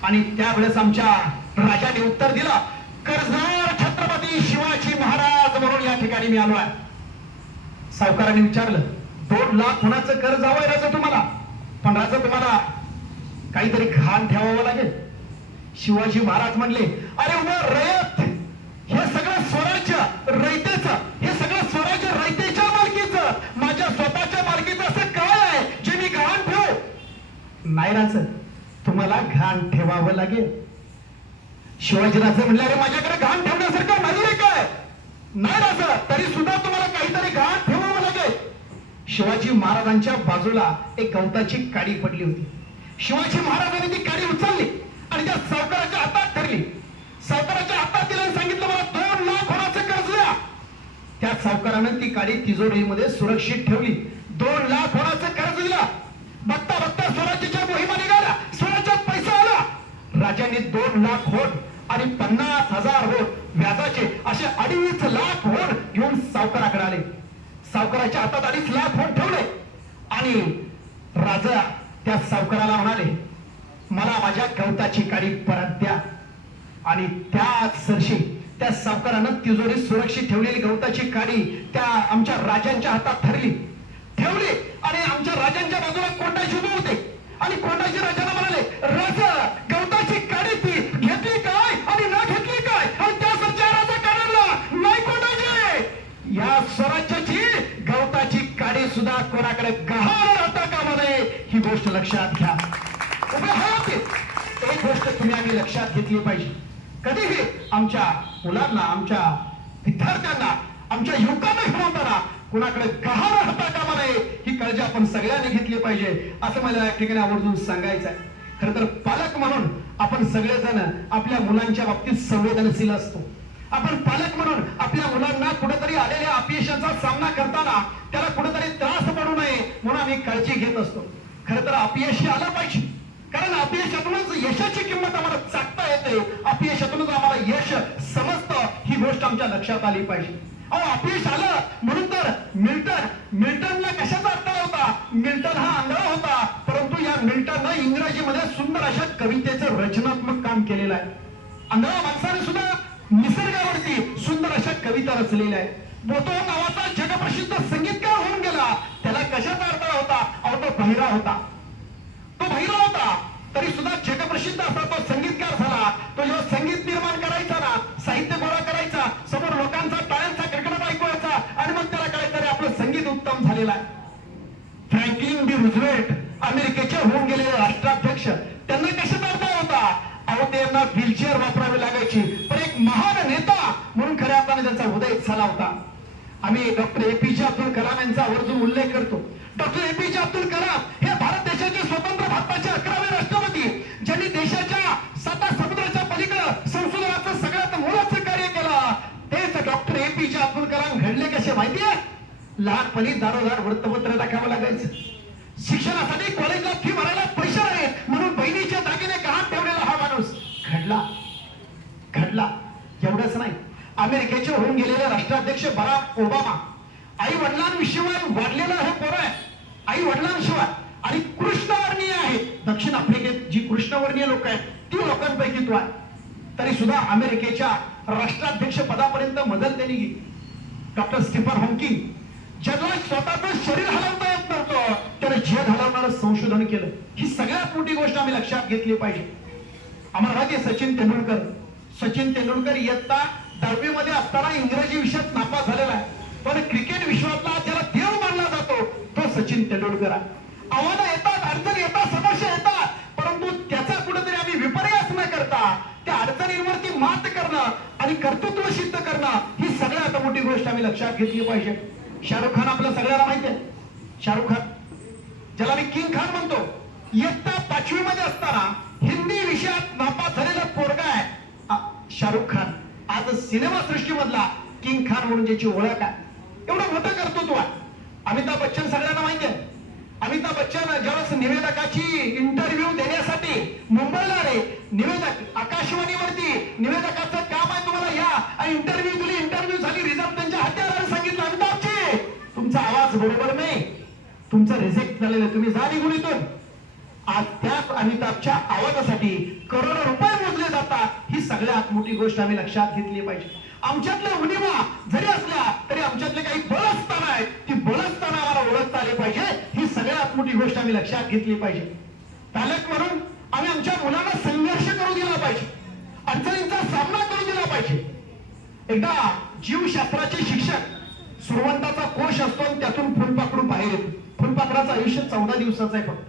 आणि त्यावेळेस आमच्या राजाने उत्तर दिलं, कर्जदार छत्रपती शिवाजी महाराज म्हणून या ठिकाणी मी आलो आहे. सावकाराने विचारलं, 2 लाख होण्याचं कर्ज हवंय राजा तुम्हाला, पण राजा तुम्हाला काहीतरी घाण ठेवावं लागेल. शिवाजी महाराज म्हणले, अरे उभं रयत, हे सगळं स्वराज्य रयतेचं, हे सगळं स्वराज्य रयतेच्या मालकीचं, माझ्या स्वतःच्या मालकीचं असं काय आहे जे मी घाण ठेवू? नाही राजा, तुम्हाला घाण ठेवावं लागेल. शिवाजीराजे म्हणले, अरे माझ्याकडे घाण ठेवण्यासारखं नाही रे काय? नाही राजा, तरी सुद्धा तुम्हाला काहीतरी घाण ठेवावं लागेल. शिवाजी महाराजांच्या बाजूला एक गवताची काडी पडली होती. शिवाजी महाराजांनी ती काडी उचलली आणि त्या सावकाराच्या हातात धरली. सावकाराच्या हातात दिलं आणि सांगितलं, मला 2 लाख होण्याचं कर्ज द्या. त्या सावकारानं ती काडी तिजोरीमध्ये सुरक्षित ठेवली. 2 लाख होण्याचं कर्ज दिला. बघता बघता स्वराज्याच्या मोहिमा निघाल्या, स्वराज्यात पैसा आला. राजाने 2 लाख होत आणि 50,000 होत व्याजाचे असे 2.5 लाख होत घेऊन सावकाराकडे आले. सावकाराच्या हातात 2.5 लाख होत ठेवले आणि राजा त्या सावकाराला म्हणाले, मला माझ्या गवताची काडी परत द्या. आणि त्याच सरशी त्या सावकारानं तिजोरी सुरक्षित ठेवलेली गवताची काडी त्या आमच्या राजांच्या हातात ठेवली आणि आमच्या राजांच्या बाजूला कोंडाजी उभे होते आणि कोंडाजी राजाला म्हणाले, राजा गवताची काडी ती घेतली काय आणि न घेतली काय? आणि त्या सरच्या राजा काढला नाही कोंडाजी, या स्वराज्याची गवताची काडी सुद्धा कोणाकडे गहाण राहता कामा नये, ही गोष्ट लक्षात घ्या. उभे होते, एक गोष्ट तुम्ही आम्ही लक्षात घेतली पाहिजे, कधीही आमच्या मुलांना, आमच्या विद्यार्थ्यांना, आमच्या युवकांना घडवताना कुणाकडे गहाण राहता कामा नये, ही काळजी आपण सगळ्यांनी घेतली पाहिजे, असं मला या ठिकाणी आवर्जून सांगायचं आहे. खरं तर पालक म्हणून आपण सगळेजण आपल्या मुलांच्या बाबतीत संवेदनशील असतो. आपण पालक म्हणून आपल्या मुलांना कुठेतरी आलेल्या अपयशाचा सामना करताना त्याला कुठेतरी त्रास पडू नये म्हणून आम्ही काळजी घेत असतो. खरं तर अपयश आलं पाहिजे, कारण अपयशातूनच यशाची किंमत आम्हाला चाकता येते, अपयशातूनच आम्हाला यश समजतं, ही गोष्ट आमच्या लक्षात आली पाहिजे. अहो, अपयश आलं म्हणून तर मिल्टनला कशाचा अर्थ होता? मिल्टन हा आंधळा होता, परंतु या मिल्टननं इंग्रजीमध्ये सुंदर अशा कवितेचं रचनात्मक काम केलेलं आहे. आंधळा माणसाने सुद्धा निसर्गावरती सुंदर अशा कविता रचलेल्या आहेत. बोतो नावाचा जगप्रसिद्ध संगीतकार होऊन गेला, त्याला कशाचा अर्थ होता? अहो, तो बहिरा होता. तरी सुद्धा जगप्रसिद्ध असा तो संगीतकार झाला. तो जेव्हा संगीत निर्माण करायचा ना, साहित्य गोळा करायचा, समोर लोकांचा टाळ्यांचा कडकडाट ऐकवायचा आणि मग त्याला कळायचं रे आपलं संगीत उत्तम झालेलं आहे. फ्रँकलिन डी रुझवेल्ट अमेरिकेचे होऊन गेलेले राष्ट्राध्यक्ष, त्यांना कशाचा अर्थ होता? अहो, त्यांना व्हीलचेअर वापरावी लागायची, पण एक महान नेता म्हणून खऱ्या अर्थाने त्यांचा उदय झाला होता. आम्ही डॉक्टर एपीजे अब्दुल कलाम यांचा आवर्जून उल्लेख करतो. डॉक्टर एपीजे अब्दुल कलाम हे भारत देशाचे स्वतंत्र भारताचे 11वे राष्ट्रपती, ज्यांनी देशाच्या 7 समुद्राच्या पलीकडे संशोधनाचं सगळ्यात मोलाचं कार्य केलं. तेच डॉक्टर एपीजे अब्दुल कलाम घडले कसे माहितीये? लहानपणी दारोदार वृत्तपत्र टाकावं लागायचं, शिक्षणासाठी कॉलेजला फी भरायला पैसे नाहीत म्हणून बहिणीच्या दागिने गहाण ठेवलेला हा माणूस घडला. एवढंच नाही, अमेरिकेचे होऊन गेलेले राष्ट्राध्यक्ष बराक ओबामा, आई वडिलांशिवाय वाढलेला हे पोर आहे, आई वडिलांशिवाय, आणि कृष्णवर्णीय आहे. दक्षिण आफ्रिकेत जी कृष्णवर्णीय लोक आहेत ती लोकांपैकी तो आहे. तरी सुद्धा अमेरिकेच्या राष्ट्राध्यक्ष पदापर्यंत मजल त्यांनी गेली. डॉक्टर स्टीफन हॉकिंग, ज्याला स्वतःच शरीर हलवता येत नव्हतं, त्याने जग हलवणारं संशोधन केलं. ही सगळ्यात मोठी गोष्ट आम्ही लक्षात घेतली पाहिजे. आम्हाला माहिती आहे सचिन तेंडुलकर इयत्ता 10वी मध्ये असताना इंग्रजी विषयात नापास झालेला आहे, पण क्रिकेट विश्वातला ज्याला देव मानला जातो तो सचिन तेंडुलकर आहे. आव्हानं येतात, अडचणी येतात, समस्या येतात, परंतु त्याचा कुठेतरी आम्ही विपर्यास न करता त्या अडचणींवरती मात करणं आणि कर्तृत्व सिद्ध करणं, ही सगळ्यात मोठी गोष्ट आम्ही लक्षात घेतली पाहिजे. शाहरुख खान आपल्या सगळ्याला माहिती आहे. शाहरुख खान, ज्याला मी किंग खान म्हणतो, इयत्ता 5वी मध्ये असताना हिंदी विषयात नापास झालेला पोरगा आहे शाहरुख खान. आज सिनेमा सृष्टीमधला किंग खान म्हणून ज्याची ओळख आहे. एवढं मोठं कर्तृत्व आहे. अमिताभ बच्चन सगळ्यांना माहिती आहे. अमिताभ बच्चन ज्यावेळेस निवेदकाची इंटरव्ह्यू देण्यासाठी मुंबईला आले, निवेदक आकाशवाणीवरती निवेदकाचं काम आहे तुम्हाला या आणि इंटरव्ह्यू झाली, रिझल्ट त्यांच्या हाती सांगितलं, अमिताभजी तुमचा आवाज बरोबर नाही, तुमचं रिजेक्ट झालेलं, तुम्ही जा निघून इथून. आज त्याच अमिताभच्या आवाजासाठी करोडो रुपये मोजले जातात. ही सगळ्यात मोठी गोष्ट आम्ही लक्षात घेतली पाहिजे. आमच्यातल्या उणिवा जरी असल्या तरी आमच्यातले काही बलस्थान आहेत, ती बलस्थान आम्हाला ओळखता आले पाहिजे. ही सगळ्यात मोठी गोष्ट आम्ही लक्षात घेतली पाहिजे. पालक म्हणून आम्ही आमच्या मुलांना संघर्ष करू दिला पाहिजे, अडचणींचा सामना करू दिला पाहिजे. एकदा जीवशास्त्राचे शिक्षक सुरवंताचा कोश असतो आणि त्यातून फुलपाखरू बाहेर येतो. फुलपाखराचं आयुष्य 14 दिवसाचं आहे. फक्त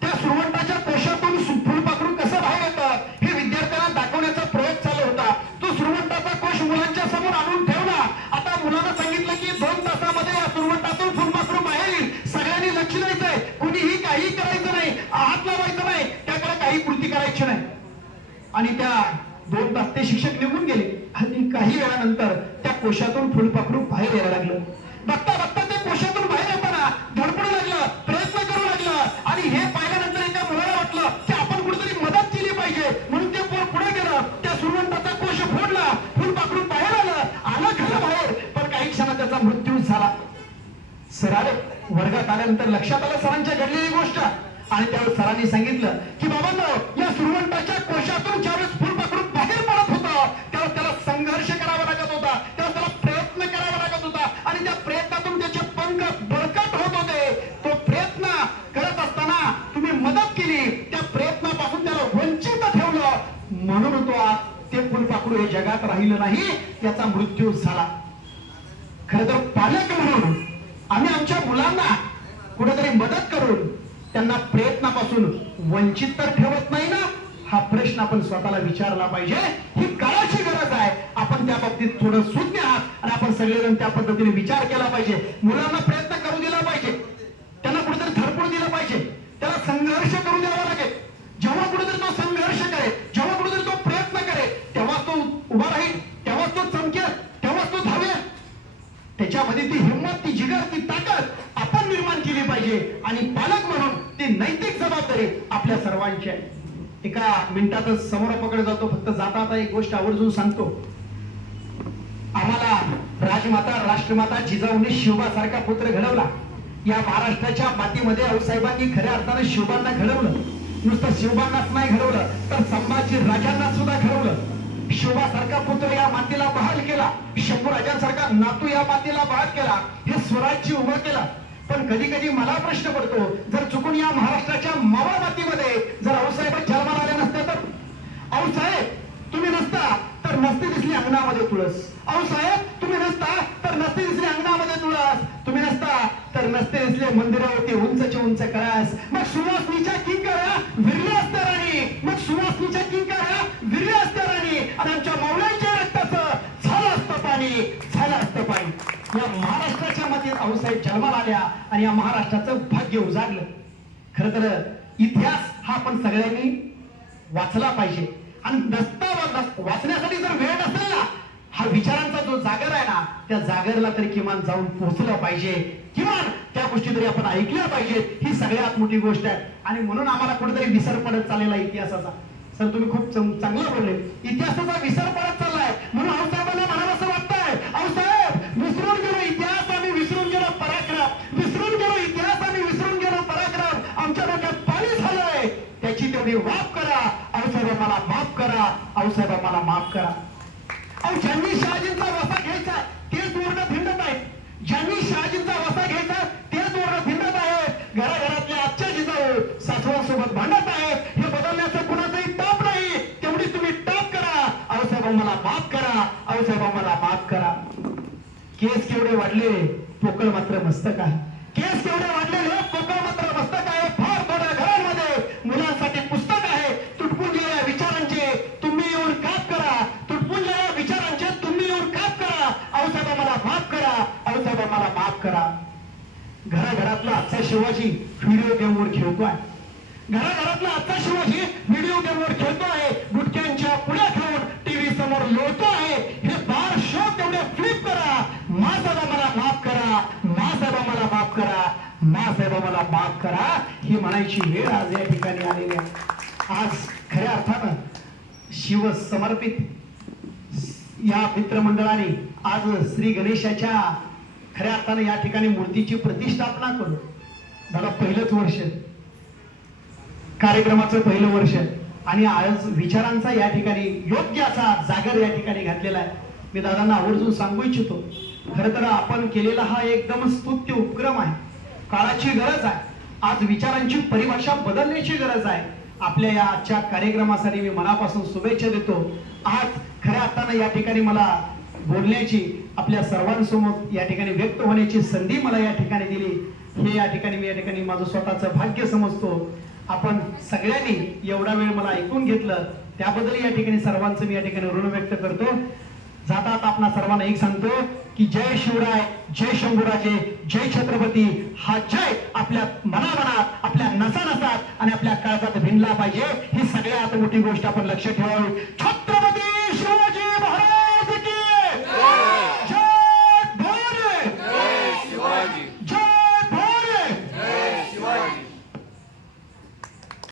त्या सुरवंताच्या कोशातून फुलपाखरू कसं बाहेर येतं हे विद्यार्थ्यांना दाखवण्याचा प्रयोग चालू होता. तो सुरवंताचा कोश मुलांच्या समोर आणून ठेवला. आता मुलांना सांगितलं की 2 तासामध्ये या सुरवंतातून फुलपाखरू बाहेर येईल. सगळ्यांनी लक्ष द्यायचंय, कुणीही काही करायचं नाही, हात लावायचं नाही, त्याकडे काही कृती करायची नाही. आणि त्या 2 तास ते शिक्षक निघून गेले आणि काही वेळानंतर त्या कोशातून फुलपाखरू बाहेर यायला लागलं. बघता बघता ते कोशातून बाहेर येताना धडपडू लागलं, प्रयत्न करू लागलं आणि हे पाहिल्यानंतर एका मुलाला वाटलं की आपण कुठेतरी मदत केली पाहिजे, म्हणून ते पोर पुढे गेलं. त्या सुरवंताचा कोश फोडला, फुलपाखरू बाहेर आलं खरं बाहेर, पण काही क्षणात त्याचा मृत्यू झाला. सरांनी वर्गात आल्यानंतर लक्षात आलं सरांच्या घडलेली गोष्ट आणि त्यावेळेस सरांनी सांगितलं की बाबांनो, या सुरवंताच्या कोशातून ज्यावेळेस फुलपाखरू बाहेर पडत होतं त्यावेळेस त्याला संघर्ष करावा लागत होता, त्यावेळेस त्याला प्रयत्न करावा लागत होता आणि त्या प्रयत्नातून त्याचे पंख बळकट होत होते. तो प्रयत्न करत असताना तुम्ही मदत केली, त्या प्रयत्नापासून त्याला वंचित ठेवलं, म्हणून तो आज ते फुलपाखरू हे जगात राहिलं नाही, त्याचा मृत्यू झाला. खरं तर पालक म्हणून आम्ही आमच्या मुलांना कुठेतरी मदत करून त्यांना प्रयत्नापासून वंचित तर ठेवत नाही ना, हा प्रश्न आपण स्वतःला विचारला पाहिजे. ही काळाची गरज आहे. आपण त्या बाबतीत थोडं सुज्ञ आहात आणि आपण सगळेजण त्या पद्धतीने विचार केला पाहिजे. मुलांना प्रयत्न करू दिला पाहिजे, त्यांना कुठेतरी धडपड दिला पाहिजे, त्याला संघर्ष करू द्यावा लागेल. जेव्हा कुठेतरी तो संघर्ष करेल, जेव्हा कुठेतरी तो प्रयत्न करेल, तेव्हा तो उभा राहील, तेव्हा तो चमकेल, तेव्हा तो धावेल. त्याच्यामध्ये ती हिंमत, ती जिगर, ती ताकद आपण निर्माण केली पाहिजे आणि पालक म्हणून ती नैतिक जबाबदारी आपल्या सर्वांची आहे. एका मिनिटातच समोरापकडे जातो, फक्त जाता आता एक गोष्ट आवर्जून सांगतो. आम्हाला राजमाता, राष्ट्रमाता जिजाऊंनी शिवबासारखा पुत्र घडवला. या महाराष्ट्राच्या मातीमध्ये आऊसाहेबांनी खऱ्या अर्थाने शिवबांना घडवलं. नुसतं शिवबांनाच नाही घडवलं तर संभाजी राजांना सुद्धा घडवलं. शिवबासारखा पुत्र या मातीला बहाल केला, शंभूराजांसारखा नातू या मातीला बहाल केला, हे स्वराज्य उभं केलं. पण कधी कधी मला प्रश्न पडतो, जर चुकून या महाराष्ट्राच्या मावळ मातीमध्ये जर आऊसाहेब जन्माला आले नसते तर? आऊसाहेब तुम्ही नसता तर नसते दिसली अंगणामध्ये तुळस. आऊसाहेब तुम्ही नसता तर नसते दिसली अंगणामध्ये तुळस. तुम्ही नसता तर नसते दिसले मंदिरावरती उंचचे उंच कळस. मग सुवासनीच्या किंकाऱ्या विरल्या असत्या राणी, मग सुवासनीच्या किंकाऱ्या विरल्या असत्या राणी आणि आमच्या मावळ्यांच्या रक्ताचं झालं असतं पाणी, झालं असतं पाणी. या महाराष्ट्राच्या मातीत आऊसाहेब जन्माला आल्या आणि या महाराष्ट्राचं भाग्य उजाडलं. खर तर इतिहास हा आपण सगळ्यांनी वाचला पाहिजे आणि वाचण्यासाठी जर वेळ नसेल ना, हा विचारांचा जो जागर आहे ना, त्या जागरला तरी किमान जाऊन पोहोचलं पाहिजे, किमान त्या गोष्टी तरी आपण ऐकल्या पाहिजेत. ही सगळ्यात मोठी गोष्ट आहे आणि म्हणून आम्हाला कुठेतरी विसर पडत चाललेला इतिहासाचा. सर तुम्ही खूप चांगलं बोलले, इतिहासाचा विसर पडत चाललाय. म्हणून आऊसाहेबांना म्हणावं असं वाटतंय, आऊसाहेब विसरून गेलो इतिहास, आम्ही विसरून गेलो पराक्रम, विसरून गेलो इतिहास, आम्ही विसरून गेलो पराक्रम. आमच्या डोक्यात पाणी झालंय, त्याची तेवढी वाफ करा. आऊसाहेब आम्हाला माफ करा, आऊसाहेब आम्हाला माफ करा. अहो ज्यांनी शहाजींचा वसा घ्यायचा तेच ओरडत हिंडत आहेत, ज्यांनी शहाजींचा वसा घ्यायचा तेच ओरडत हिंडत आहेत. घराघरातल्या आजच्या जिजाऊ सासवांसोबत भांडत आहेत. हे बदलण्याचं कुणाचाही टाप नाही, तेवढी तुम्ही टाप करा. आऊसाहेब आम्हाला माफ करा, आऊसाहेब आम्हाला माफ करा. केस केवढे वाढले, पोकळ मात्र मस्तक आहे. केस केवढे वाढलेले, पोकळ मात्र मस्तक आहे. फार थोड्या घरांमध्ये मुलांसाठी पुस्तक आहे. तुटपून गेलेल्या विचारांचे तुम्ही येऊन काप करा, तुटपून गेलेल्या विचारांचे तुम्ही येऊन काप करा. आऊसाहेब आम्हाला माफ करा, आऊसाहेब आम्हाला माफ करा. घराघरातला आजचा शिवाजी व्हिडिओ गेमवर खेळतोय, घराघरातला आजचा शिवाजी व्हिडिओ गेमवर खेळतोय, गुटख्यांच्या पुढ्या खाऊन टीव्ही समोर लोळतो आहे. हे बार शो तेवढे फ्लिप करा. माझा मला मासाहेब आम्हाला माफ करा, मासाहेब आम्हाला माफ करा ही म्हणायची वेळ आज या ठिकाणी आलेली आहे. आज खऱ्या अर्थानं शिव समर्पित या मित्रमंडळाने आज श्री गणेशाच्या खऱ्या अर्थानं या ठिकाणी मूर्तीची प्रतिष्ठापना करून बघा पहिलंच वर्ष, कार्यक्रमाचं पहिलं वर्ष आणि आज विचारांचा या ठिकाणी योग्य असा जागर या ठिकाणी घातलेला आहे. मी दादांना आवर्जून सांगू इच्छितो, खरं तर आपण केलेला हा एकदम स्तुत्य उपक्रम आहे. काळाची गरज आहे. आज विचारांची परिभाषा बदलण्याची गरज आहे. आपल्या या आजच्या कार्यक्रमासाठी मी मनापासून शुभेच्छा देतो. आज खऱ्या अर्थानं या ठिकाणी मला बोलण्याची, आपल्या सर्वांसमोर या ठिकाणी व्यक्त होण्याची संधी मला या ठिकाणी दिली, हे या ठिकाणी मी या ठिकाणी माझं स्वतःचं भाग्य समजतो. आपण सगळ्यांनी एवढा वेळ मला ऐकून घेतलं त्याबद्दल या ठिकाणी सर्वांचं मी या ठिकाणी ऋण व्यक्त करतो. जाता आता आपणा सर्वांना एक सांगतो की जय शिवराय, जय शंभूराजे, जय छत्रपती. हा जय आपल्या मनामनात, आपल्या नसानसात आणि आपल्या काळजात भिनला पाहिजे. ही सगळ्यात मोठी गोष्ट आपण लक्षात ठेवावी.